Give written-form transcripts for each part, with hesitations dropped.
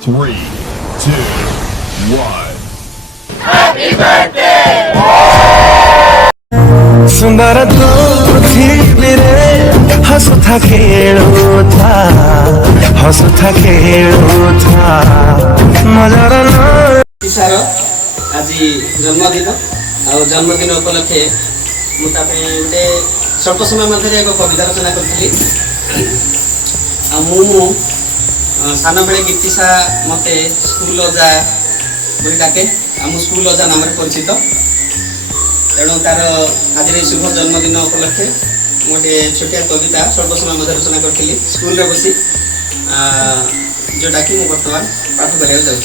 Three, two, one. सुंदर तो पृथ्वी रे हंसुथा खेलुथा हंसुथा खेलुथा मजार सार आज जन्मदिन आ जन्मदिन उपलक्षे मुझे गोटे स्वल्प समय मध्य एक कविता रचना करी सान बेले गीतिशा मत स्कूल अजा बोली डाके आम स्कूल अजा नाम परिचित तेणु तार आज शुभ जन्मदिन उपलक्षे गोटे छोटिया कविता स्वल्प समय मध्य रचना करी स्कूल रे बसी जोटा कि मुझे बर्तमान पाठ करा जाऊँ।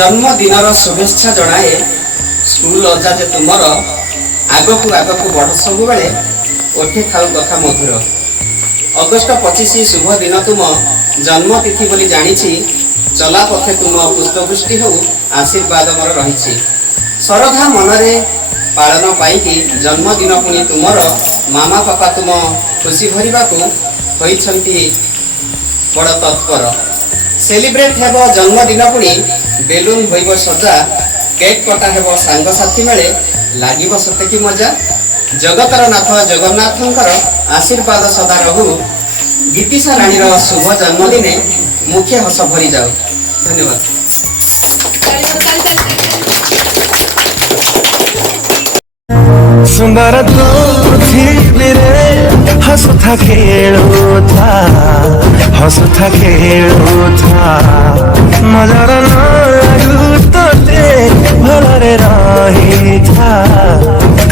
जन्मदिन शुभेच्छा जनाए स्कूल अजा जे तुमर आगकू आगकू बढ़ सब बेले ओठे खाऊ कथा मधुर अगस्ट 25 शुभ दिन तुम जन्मतिथि बोली जानी चला पथे तुम पुष्पवृष्टि हो आशीर्वाद मोर रही श्रद्धा मनरे पालन पाई जन्मदिन पुणी तुमर मामा पापा तुम खुशी भरवा बड़ तत्पर सेलिब्रेट हेब जन्मदिन पुणी बेलून होइब सजा केक कटा हेब सांगसाथी मेले लागिब सते कि मजा जगतर नाथ जगन्नाथंकर आशीर्वाद सदा रहू गीतिशा रानीर शुभ जन्मदिने मुख्य हस भरी जाऊ। धन्यवाद। सुंदर तो पृथ्वी रे हंसुथा खेलुथा हंसुथा खेलुथा मजार लागू तोते भलरे रहिथा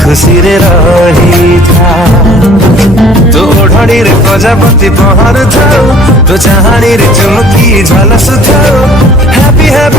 खुशी रे रहिथा तू ओढ़णी रे प्रजापति पहर जाऊ तो चाहाणी रे चुमकी झलस जाऊ हैप्पी हैप्पी